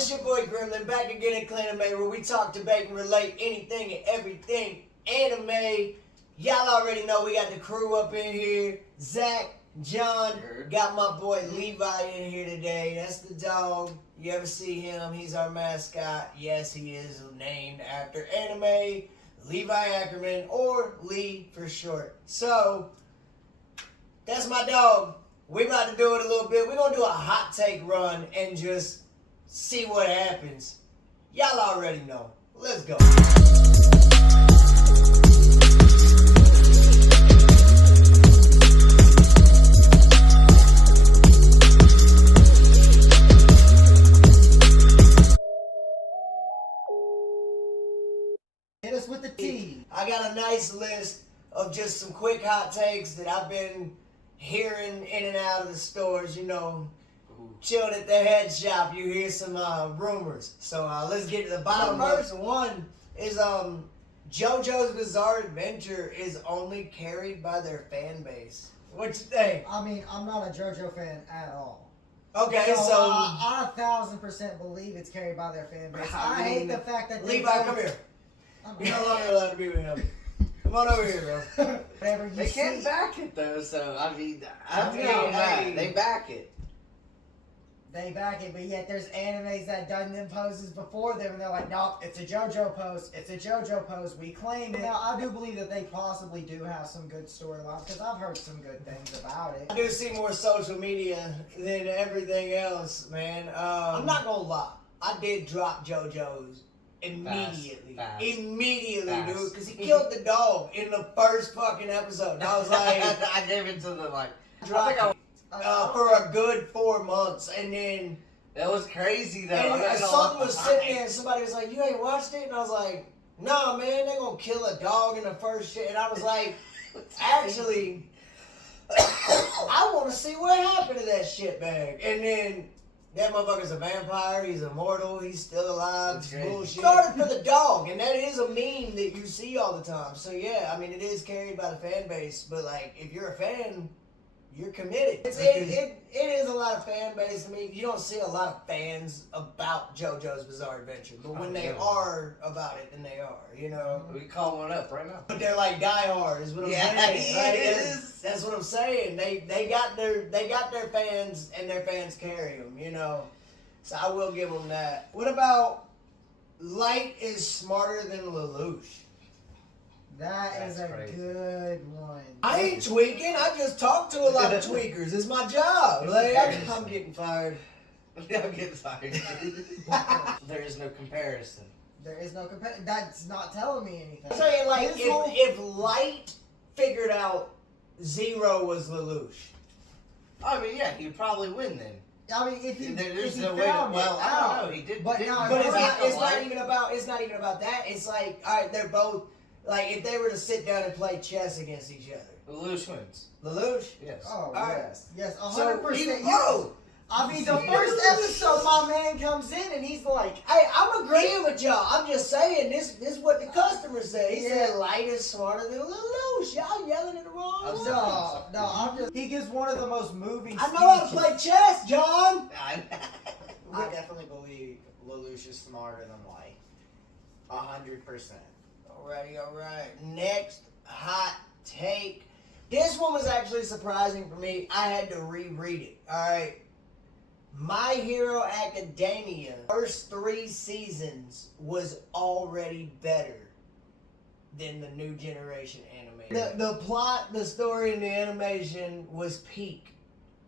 it's your boy Gremlin, back again at Clan Anime, where we talk, debate, and relate anything and everything anime. Y'all already know we got the crew up in here. Zach, John, got my boy Levi in here today. That's the dog. You ever see him? He's our mascot. Yes, he is named after anime, Levi Ackerman, or Lee for short. So, that's my dog. We're about to do it a little bit. We're going to do a hot take run and just see what happens. Y'all already know. Let's go. Hit us with the tea. I got a nice list of just some quick hot takes that I've been hearing in and out of the stores, you know. Chilling at the head shop, you hear some rumors. So let's get to the bottom. First one is JoJo's Bizarre Adventure is only carried by their fan base. What you think? I mean, I'm not a JoJo fan at all. Okay, so I 1,000% believe it's carried by their fan base. I hate the fact that Levi, come here. You're no longer allowed to be with him. Come on over here, bro. Whatever you They see. can't back it though, so I mean, Hey. they back it. They back it, but yet there's animes that done them poses before them, and they're like, nope, it's a JoJo pose. It's a JoJo pose. We claim it. Now, I do believe that they possibly do have some good storylines, because I've heard some good things about it. I do see more social media than everything else, man. I'm not gonna lie. I did drop JoJo's immediately. Fast. Immediately, Fast. dude. Because he killed the dog in the first fucking episode. And I was like, I gave it to the drop I think for a good 4 months. And then that was crazy though. and I'm not a gonna song lie. was sitting there and somebody was like, you ain't watched it? And I was like, nah, man, they gonna kill a dog in the first shit. And I was like, actually, I want to see what happened to that shitbag. And then that motherfucker's a vampire. He's immortal. He's still alive. That's It's crazy. bullshit. Started for the dog, and that is a meme that you see all the time. So yeah, I mean, it is carried by the fan base. But like, if you're a fan, you're committed. It is a lot of fan base. I mean, you don't see a lot of fans about JoJo's Bizarre Adventure, but when they are about it, then they are. You know. We call one up right now. But they're like diehard, is what I'm Yeah, saying. he Right? is. That's what I'm saying. They got their fans, and their fans carry them. You know, so I will give them that. What about Light is smarter than Lelouch? That is That's a crazy. good one. I ain't tweaking. I just talk to a lot of tweakers. It's my job. Like I'm getting fired. I'm getting fired. There is no comparison. There is no comparison. That's not telling me anything. I'm saying like His whole- if Light figured out Zero was Lelouch. I mean, yeah, he'd probably win then. I mean, if he, There's if he no way. found Well, it I out. don't know. He did. But didn't now- he But it's beat not. the It's not light? even about. It's not even about that. It's like, all right, they're both like if they were to sit down and play chess against each other. Lelouch wins. Lelouch. Yes. Oh, All right. yes. Yes, So 100%. oh, I mean, the first episode, my man comes in and he's like, hey, I'm agreeing with y'all. I'm just saying this is what the customer said. He Yeah. said Light is smarter than Lelouch. Y'all yelling at the wrong I'm one. sorry. no, I'm just, he gives one of the most moving I know how to speeches. play chess, John. I definitely believe Lelouch is smarter than Light. 100%. Alright. Next hot take. This one was actually surprising for me. I had to reread it. Alright. My Hero Academia, first 3 seasons was already better than the new generation anime. The plot, the story, and the animation was peak.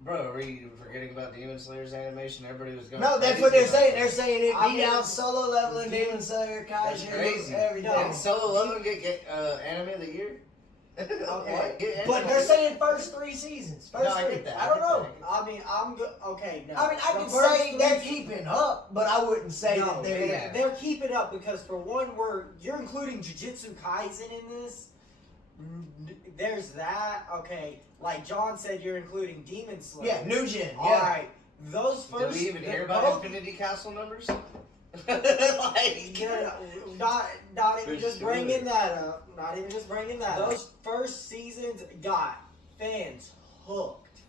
Bro, are you forgetting about Demon Slayer's animation? Everybody was going. No, that's crazy what they're about saying. that. They're saying it I beat mean, out Solo Leveling, Demon Slayer, That's Kaiju, crazy. everything. No. Did Solo Leveling get anime of the year? Okay. Get anime But of they're the saying first 3 seasons. First No, I 3. get that. I don't know. I mean, I'm good. Okay, no. I mean, I The can first say they're three- keeping up, but I wouldn't say No, that they're. yeah. they're keeping up because for one, you're including Jujutsu Kaisen in this. There's that. Okay, like John said, you're including Demon Slayer. Yeah, new gen. Yeah. All right, those Did first. we even hear about both- Infinity Castle numbers? like, No, not even For just sure. bringing that up. Not even just bringing that up. Those first seasons got fans hooked.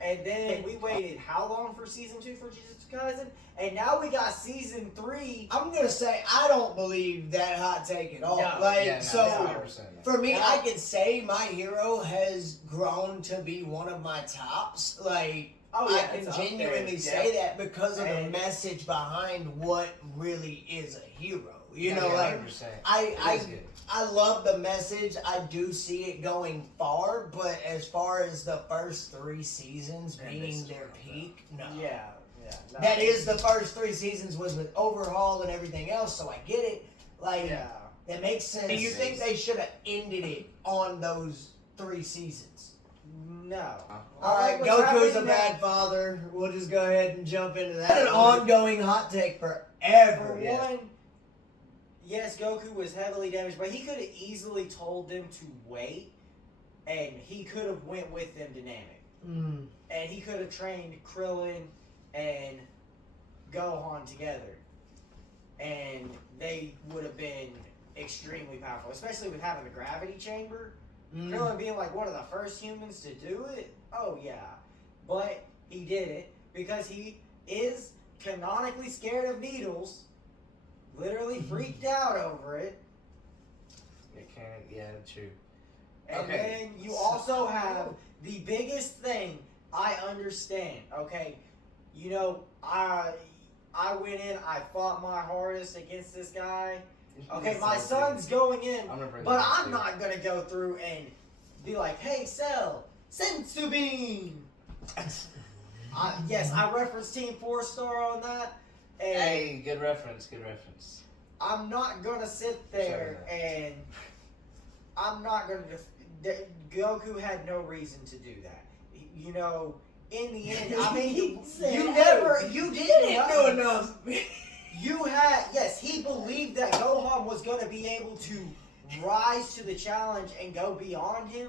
And then we waited how long for season 2 for Jujutsu Kaisen? And now we got season 3. I'm gonna say I don't believe that hot take at all. No. Like Yeah, no, so. 100%. For me, Yeah. I can say My Hero has grown to be one of my tops. Like, Oh yeah, I it's can up there. genuinely Yeah. say that because of the And- message behind what really is a hero. You Yeah, know, yeah, like 100%. I It is good. I love the message. I do see it going far, but as far as the first 3 seasons Man, this being is their rough, peak, no. Yeah. No. That is the first 3 seasons was with Overhaul and everything else, so I get it. Like, Yeah. that makes sense. Do you think they should have ended it on those 3 seasons? No. Alright, what's Goku's a happening now- bad father. We'll just go ahead and jump into that. An ongoing hot take forever. For one, yes, Goku was heavily damaged, but he could have easily told them to wait, and he could have went with them to Namek, Mm. and he could have trained Krillin and Gohan together, and they would have been extremely powerful, especially with having the gravity chamber. Mm. Krillin being like one of the first humans to do it. Oh yeah, but he did it because he is canonically scared of needles. Literally freaked out over it. It can't. Yeah, true. And Okay. then you also have the biggest thing I understand. Okay, you know, I went in, I fought my hardest against this guy. Okay, my son's going in, I'm gonna bring but that up I'm too. not gonna go through and be like, "Hey, Cell, Sensu Bean." Yes, I referenced Team 4-Star on that, and Hey, good reference. Good reference. I'm not gonna sit there Shut it and I'm not gonna. Goku had no reason to do that. You know, in the end, I mean, you didn't know enough. You had, yes, he believed that Gohan was gonna be able to rise to the challenge and go beyond him.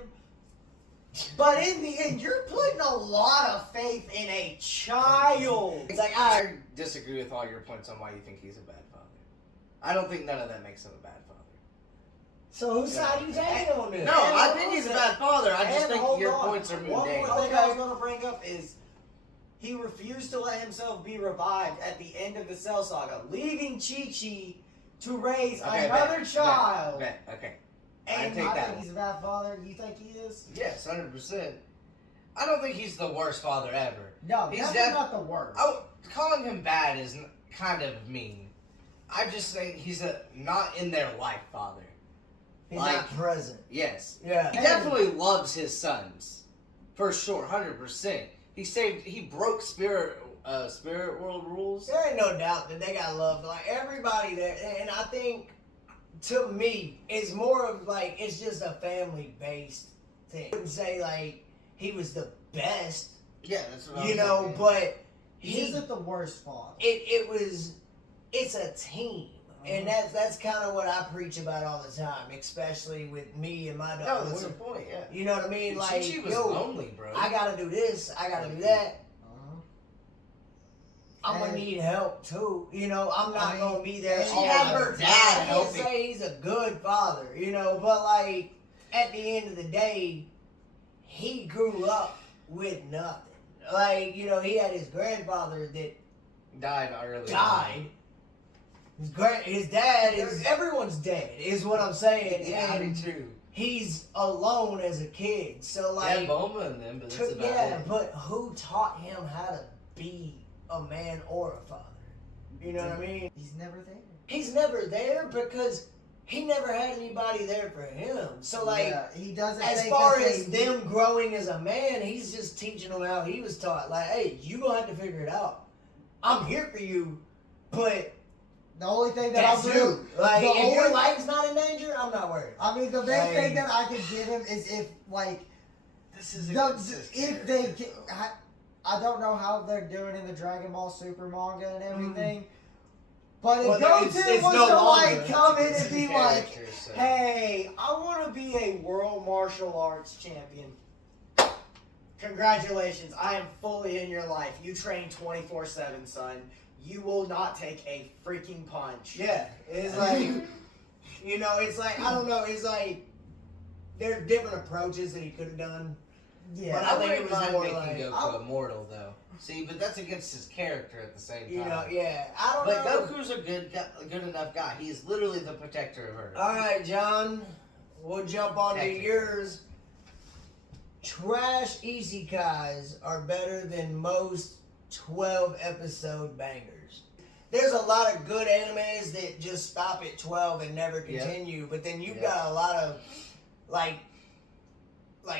But in the end, you're putting a lot of faith in a child. It's like I disagree with all your points on why you think he's a bad father. I don't think none of that makes him a bad father. So whose side you taking on this? No, I think he's a bad father. I just And think hold your on. points are moot One names. more thing I was gonna bring up is he refused to let himself be revived at the end of the Cell Saga, leaving Chi-Chi to raise Okay, another bet, child. Bet, okay. And take I that think one. he's a bad father. You think he is? Yes, 100%. I don't think he's the worst father ever. No, He's definitely def- not the worst. Oh, calling him bad is kind of mean. I just think he's a not in their life father. He's Like- not present. Yes. Yeah. He definitely loves his sons. For sure, 100%. He broke spirit world rules. There ain't no doubt that they got love. Like everybody there, and I think to me, it's more of like it's just a family based thing. I wouldn't say like he was the best, Yeah, that's what I you was know, thinking. but He isn't the worst father. it's a team. And that's kind of what I preach about all the time, especially with me and my No, dog. that's the point, yeah. You know what I mean? Like, Chi-Chi was yo, lonely, bro. I gotta do this, I gotta do that. Uh-huh. I'm gonna And- need help too. You know, I'm not I mean, gonna be there. and she all had the her time. dad I can't helping. say he's a good father, you know, but like at the end of the day, he grew up with nothing. Like, you know, he had his grandfather that Died early. died. His dad is everyone's dead, is what I'm saying. Yeah, me and too. he's alone as a kid. So like, Yeah, Bulma and them, but that's about yeah, it. but who taught him how to be a man or a father? You know what I mean? He's never there. He's never there because he never had anybody there for him. So like, Yeah, he doesn't. as think far that as they- them growing as a man, he's just teaching them how he was taught. Like, hey, you gonna have to figure it out. I'm here for you, but the only thing that that's I'll do. you. Like, the if your only- life's not in danger, I'm not worried. I mean, the big Like- thing that I could give him is if like This is a the, consistent if they get, I don't know how they're doing in the Dragon Ball Super manga and everything. But if Well, Goku it's was no to longer. like come in and be like, character, so- Hey, I want to be a world martial arts champion. Congratulations, I am fully in your life. You train 24/7, son. You will not take a freaking punch. Yeah, it's like, you know, it's like, I don't know, it's like, there's different approaches that he could have done. Yeah. But I I think wouldn't it was mind more making like, Goku immortal though. See, but that's against his character at the same time. you know, yeah. I don't But know. Goku's a good enough guy. He's literally the protector of Earth. All right, John. We'll jump on to Technically. yours. Trash isekais are better than most 12 episode bangers. There's a lot of good animes that just stop at 12 and never Yeah. continue, but then you've Yeah. got a lot of like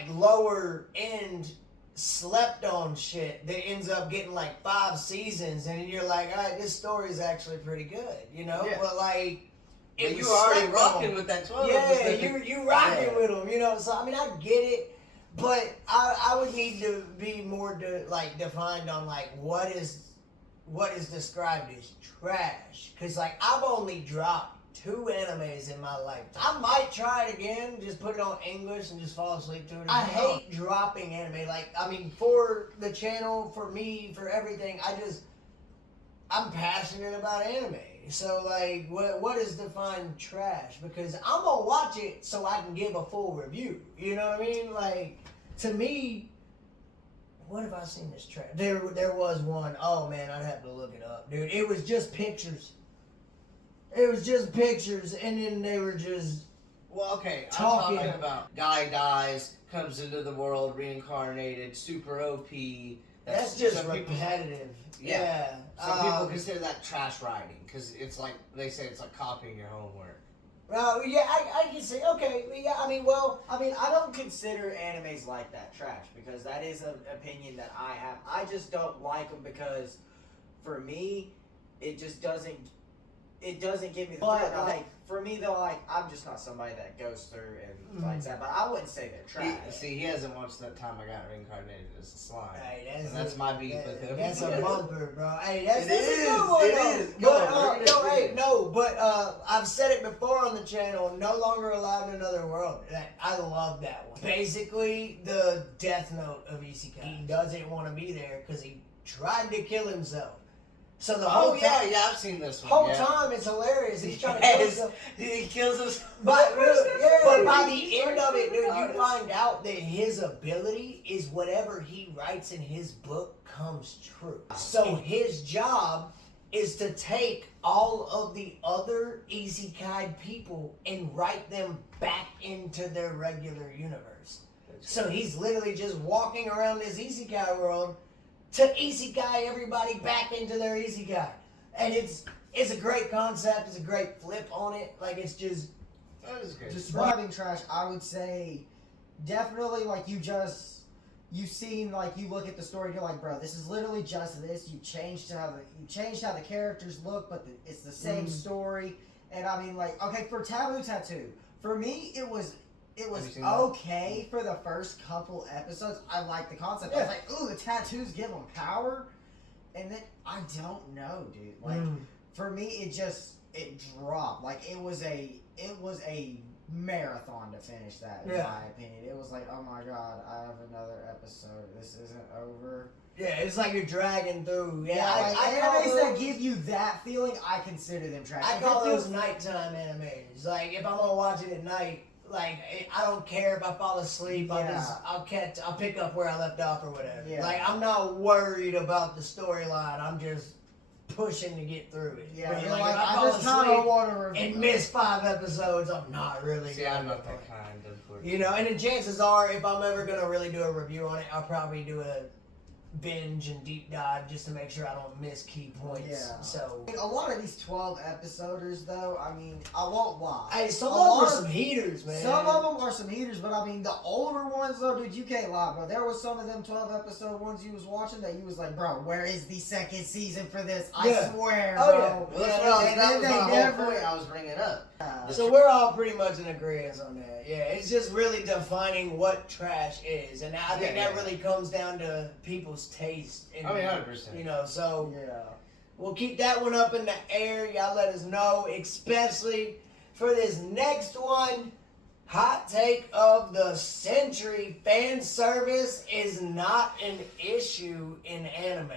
lower end slept on shit that ends up getting like 5 seasons, and you're like, all right, this story is actually pretty good, you know? Yeah. But like, But it you was were already slept rocking on. with that 12 Yeah, episode. you rocking Yeah. with them, you know. So I mean, I get it, but I would need to be more defined on like what is described as trash, because like I've only dropped 2 animes in my lifetime. I might try it again, just put it on English and just fall asleep to it. I hate dropping anime. Like, I mean, for the channel, for me, for everything, I'm passionate about anime. So like, what is defined trash? Because I'm gonna watch it so I can give a full review. You know what I mean? Like, to me, what have I seen this trash? There was one. Oh man, I'd have to look it up, dude. It was just pictures. It was just pictures, and then they were just Well, okay, Talking. I'm talking about guy dies, comes into the world reincarnated, super OP. that's just some people- repetitive. Yeah. Yeah. Some people consider that trash writing because it's like they say it's like copying your homework. Yeah, I can say okay. Yeah, I mean, well, I mean, I don't consider animes like that trash because that is an opinion that I have. I just don't like them because, for me, it just doesn't. It doesn't give me the But, feeling. like- Like for me though, like I'm just not somebody that goes through and likes that. But I wouldn't say they're trash. He hasn't watched That Time I Got Reincarnated as a Slime. hey, That's my beef with him. That's a bumper, bro. Hey, that's It a is, good one, it though. is. Go But on, bring it no, up, hey, bring it no, but I've said it before on the channel. No longer allowed in another world. Like, I love that one. Basically, the Death Note of Isekai. He doesn't want to be there because he tried to kill himself. So the whole Oh yeah, I've seen this one. whole yeah. time it's hilarious. He's trying to kill Yes. himself. He kills himself. But by the He's end like of it, dude, you artist. find out that his ability is whatever he writes in his book comes true. So his job is to take all of the other isekai people and write them back into their regular universe. So he's literally just walking around this isekai world to isekai everybody back into their isekai. And it's a great concept, it's a great flip on it. Like, it's just That is good. Describing trash, I would say definitely like you've seen, like, you look at the story and you're like, bro, this is literally just this. You changed how the characters look, but it's the same story. And I mean, like, okay, for Taboo Tattoo, for me it was Have you seen that? okay for the first couple episodes. I liked the concept. I was like, ooh, the tattoos give them power. And then I don't know, dude. Like, for me, it dropped. Like, it was a marathon to finish that, in Yeah. my opinion. It was like, oh my god, I have another episode. This isn't over. yeah, it's like you're dragging through. Yeah, like, I call animes that those, give you that feeling, I consider them trash. I If call it feels- those nighttime animes. Like, if I'm gonna watch it at night, like, I don't care if I fall asleep. Yeah. I'll pick up where I left off or whatever. Yeah. Like, I'm not worried about the storyline. I'm just pushing to get through it. Yeah, But, you're like, like, if I I fall just kind asleep of want to review and miss 5 episodes, I'm not really. See, gonna I'm not go. that kind, unfortunately. You know, and the chances are, if I'm ever gonna really do a review on it, I'll probably do a binge and deep dive just to make sure I don't miss key points. Yeah. So, A lot of these 12 episoders, though, I mean, I won't lie. hey, some A of them lot are some heaters, man. Some of them are some heaters, but I mean, the older ones, though, dude, you can't lie, bro. There was some of them 12 episode ones you was watching that you was like, bro, where is the second season for this? I Yeah. swear, Oh, bro. yeah. Well, that's Yeah, what and that then was they my whole never- point I was bringing up. So we're all pretty much in agreement on that. Yeah, it's just really defining what trash is, and I think Yeah, that yeah. really comes down to people's taste. And, I mean, 100%. You know, so Yeah. we'll keep that one up in the air. Y'all let us know, especially for this next one. Hot take of the century: fan service is not an issue in anime.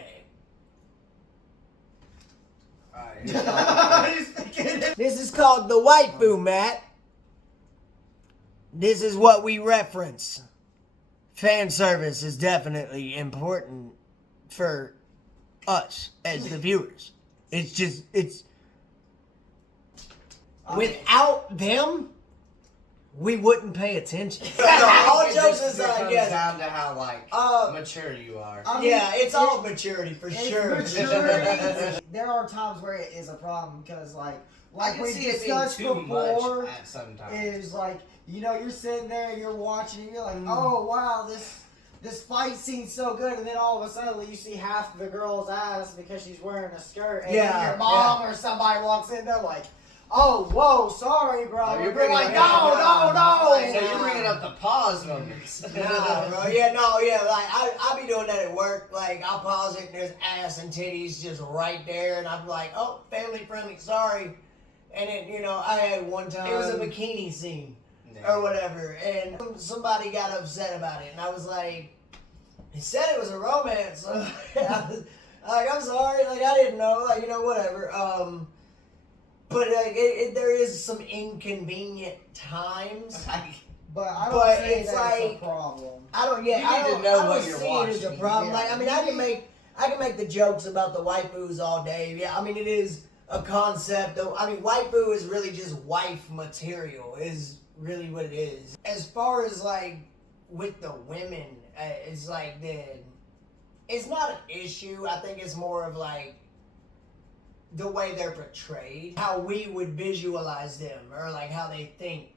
This is called the waifu, Matt. This is what we reference. fan service is definitely important for us as the viewers. It's just, without them, we wouldn't pay attention. No, all It jokes just aside, comes yes. down to how like Uh, mature you are. I mean, Yeah, it's all maturity for it's sure. maturity. There are times where it is a problem because, I like can we see it being discussed too before, much at some times. is like, you know, you're sitting there, you're watching, and you're like, Mm. oh wow, this fight scene's so good, and then all of a sudden you see half of the girl's ass because she's wearing a skirt, and then Yeah, your mom or somebody walks in, they're like, oh whoa, sorry, bro. Oh, you're You're bringing like, it no, up. no, So no. you're bringing up the pause moments. Nah, bro. Yeah, no, yeah. Like I be doing that at work. Like I'll pause it, and there's ass and titties just right there, and I'm like, oh, family friendly. Sorry. And then I had one time. It was a bikini scene or whatever, and somebody got upset about it, and I was like, he said it was a romance. So I was like, I'm sorry. Like I didn't know. Like whatever. But there is some inconvenient times. But I don't But say it's that's like- a problem. I don't. Yeah, You I need to don't, know I don't what you're see it as a watching. problem. Yeah. Like, I mean, I can make the jokes about the waifus all day. Yeah, I mean, it is a concept. Though, I mean, waifu is really just wife material. Is really what it is. As far as like with the women, it's like it's not an issue. I think it's more of like the way they're portrayed, how we would visualize them, or like how they think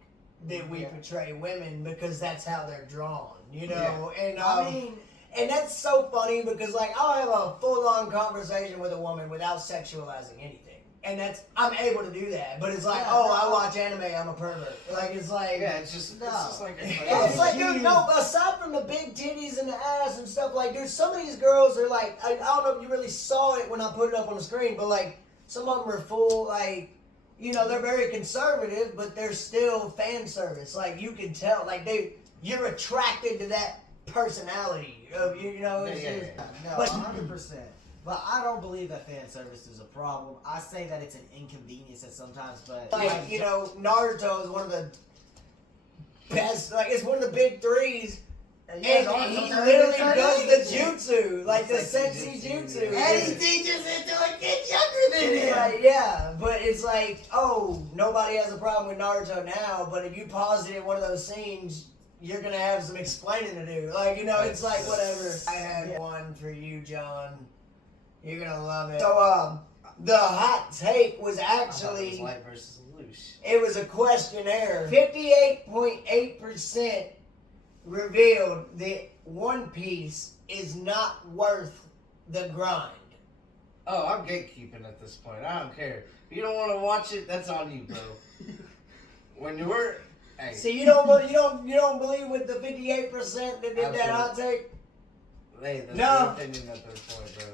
that we portray women, because that's how they're drawn, And I mean, and that's so funny because like I'll have a full-on conversation with a woman without sexualizing anything, and I'm able to do that. But it's like, I watch anime, I'm a pervert. Like it's like. Yeah, it's just like It's like, dude, no, aside from the big titties and the ass and stuff, like, dude, some of these girls are like, I don't know if you really saw it when I put it up on the screen, but like, some of them are full, like, they're very conservative, but they're still fan service. Like, you can tell, like, you're attracted to that personality of, it's just, no, But- 100%. But I don't believe that fan service is a problem. I say that it's an inconvenience at sometimes, but like, Naruto is one of the best, like, it's one of the big threes. And he literally does the jutsu, like the sexy jutsu. And he teaches it to a kid younger than him. Like, yeah, but it's like, nobody has a problem with Naruto now, but if you pause it in one of those scenes, you're gonna have some explaining to do. Like, it's like whatever. I had one for you, John. You're gonna love it. So, the hot take was actually, light versus loose. it was a questionnaire. 58.8% revealed that One Piece is not worth the grind. Oh, I'm gatekeeping at this point. I don't care. If you don't want to watch it, that's on you, bro. When you were, hey, See, you don't believe with the 58% that did that hot take? hey, that's No. your opinion at this point, bro.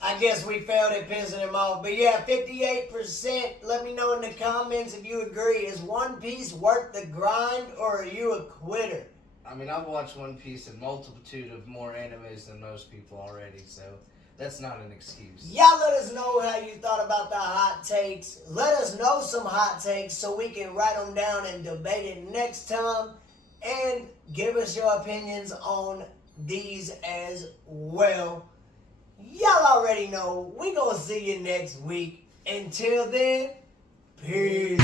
I guess we failed at pissing him off. But yeah, 58%. Let me know in the comments if you agree. Is One Piece worth the grind, or are you a quitter? I mean, I've watched One Piece and multitude of more animes than most people already, so that's not an excuse. Y'all let us know how you thought about the hot takes. Let us know some hot takes so we can write them down and debate it next time. And give us your opinions on these as well. Y'all already know. We gonna see you next week. Until then, peace.